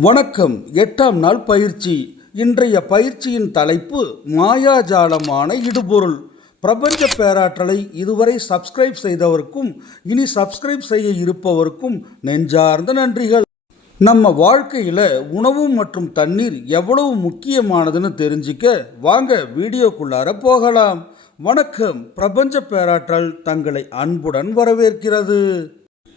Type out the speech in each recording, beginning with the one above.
வணக்கம். எட்டாம் நாள் பயிற்சி. இன்றைய பயிற்சியின் தலைப்பு மாயாஜாலமான இடுபொருள். பிரபஞ்ச பேராற்றலை இதுவரை சப்ஸ்கிரைப் செய்தவருக்கும் இனி சப்ஸ்கிரைப் செய்ய இருப்பவருக்கும் நெஞ்சார்ந்த நன்றிகள். நம்ம வாழ்க்கையில் உணவு மற்றும் தண்ணீர் எவ்வளவு முக்கியமானதுன்னு தெரிஞ்சிக்க வாங்க வீடியோக்குள்ளார போகலாம். வணக்கம். பிரபஞ்ச பேராற்றல் தங்களை அன்புடன் வரவேற்கிறது.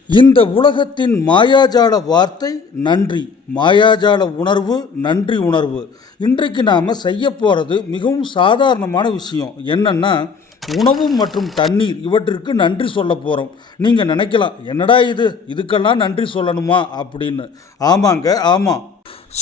இந்த உலகத்தின் மாயாஜால வார்த்தை நன்றி. மாயாஜால உணர்வு நன்றி உணர்வு. இன்றைக்கு நாம் செய்ய போகிறது மிகவும் சாதாரணமான விஷயம். என்னென்னா உணவு மற்றும் தண்ணீர் இவற்றிற்கு நன்றி சொல்ல போகிறோம் நீங்கள் நினைக்கலாம் என்னடா இது? இதுக்கெல்லாம் நன்றி சொல்லணுமா? அப்படின்னு. ஆமாங்க ஆமாம்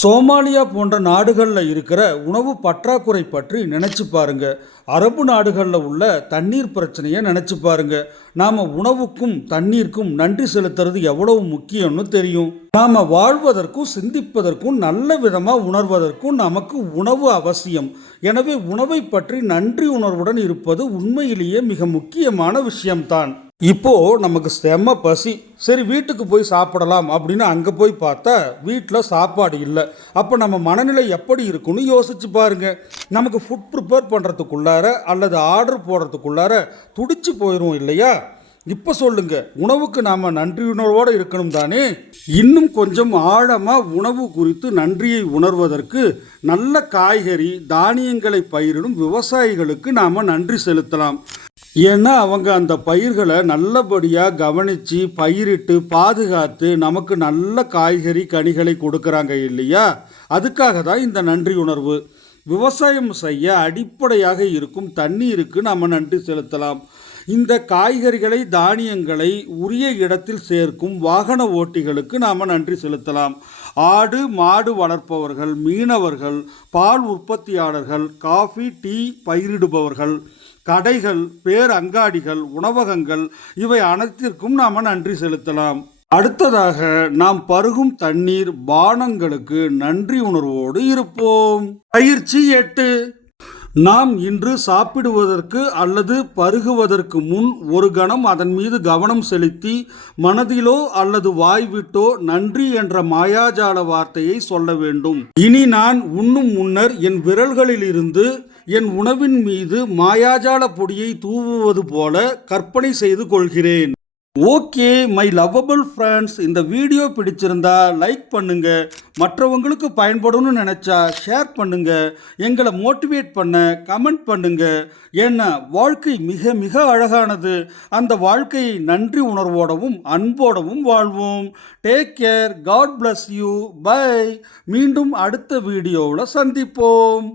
சோமாலியா போன்ற நாடுகளில் இருக்கிற உணவு பற்றாக்குறை பற்றி நினச்சி பாருங்க. அரபு நாடுகளில் உள்ள தண்ணீர் பிரச்சனையை நினச்சி பாருங்க. நாம் உணவுக்கும் தண்ணீருக்கும் நன்றி செலுத்துறது எவ்வளவு முக்கியம்னு தெரியும். நாம் வாழ்வதற்கும் சிந்திப்பதற்கும் நல்ல விதமாக உணர்வதற்கும் நமக்கு உணவு அவசியம். எனவே உணவை பற்றி நன்றி உணர்வுடன் இருப்பது உண்மையிலேயே மிக முக்கியமான விஷயம்தான். இப்போ நமக்கு செம்ம பசி. சரி வீட்டுக்கு போய் சாப்பிடலாம் அப்படின்னு அங்கே போய் பார்த்தா வீட்டில் சாப்பாடு இல்லை. அப்போ நம்ம மனநிலை எப்படி இருக்குன்னு யோசிச்சு பாருங்க. நமக்கு ஃபுட் ப்ரிப்பேர் பண்ணுறதுக்குள்ளார அல்லது ஆர்டர் போடுறதுக்குள்ளார துடிச்சு போயிடும் இல்லையா? இப்போ சொல்லுங்க உணவுக்கு நாம் நன்றியுணர்வோடு இருக்கணும் தானே? இன்னும் கொஞ்சம் ஆழமாக உணவு குறித்து நன்றியை உணர்வதற்கு நல்ல காய்கறி தானியங்களை பயிரிடும் விவசாயிகளுக்கு நாம் நன்றி செலுத்தலாம். ஏன்னா அவங்க அந்த பயிர்களை நல்லபடியாக கவனித்து பயிரிட்டு பாதுகாத்து நமக்கு நல்ல காய்கறி கனிகளை கொடுக்குறாங்க இல்லையா? அதுக்காக தான் இந்த நன்றி உணர்வு. விவசாயம் செய்ய அடிப்படையாக இருக்கும் தண்ணீருக்கு நாம் நன்றி செலுத்தலாம். இந்த காய்கறிகளை தானியங்களை உரிய இடத்தில் சேர்க்கும் வாகன ஓட்டிகளுக்கு நாம் நன்றி செலுத்தலாம். ஆடு மாடு வளர்ப்பவர்கள் மீனவர்கள் பால் உற்பத்தியாளர்கள் காஃபி டீ பயிரிடுபவர்கள் கடைகள் பேரங்காடிகள் உணவகங்கள் இவை அனைத்திற்கும் நாம் நன்றி செலுத்தலாம். அடுத்ததாக நாம் பருகும் தண்ணீர் பானங்களுக்கு நன்றி உணர்வோடு இருப்போம். பயிற்சி எட்டு. நாம் இன்று சாப்பிடுவதற்கு அல்லது பருகுவதற்கு முன் ஒரு கணம் அதன் மீது கவனம் செலுத்தி மனதிலோ அல்லது வாய்விட்டோ நன்றி என்ற மாயாஜால வார்த்தையை சொல்ல வேண்டும். இனி நான் உண்ணும் முன்னர் என் விரல்களிலிருந்து என் உணவின் மீது மாயாஜால பொடியை தூவுவது போல கற்பனை செய்து கொள்கிறேன். ஓகே மை லவ்வபிள் ஃப்ரெண்ட்ஸ் இந்த வீடியோ பிடிச்சிருந்தா லைக் பண்ணுங்க. மற்றவங்களுக்கு பயன்படும்னு நினச்சா ஷேர் பண்ணுங்க. எங்களை மோட்டிவேட் பண்ண கமெண்ட் பண்ணுங்க. ஏன்னா வாழ்க்கை மிக மிக அழகானது. அந்த வாழ்க்கையை நன்றி உணர்வோடவும் அன்போடவும் வாழ்வோம். Take care god bless you bye மீண்டும் அடுத்த வீடியோவில் சந்திப்போம்.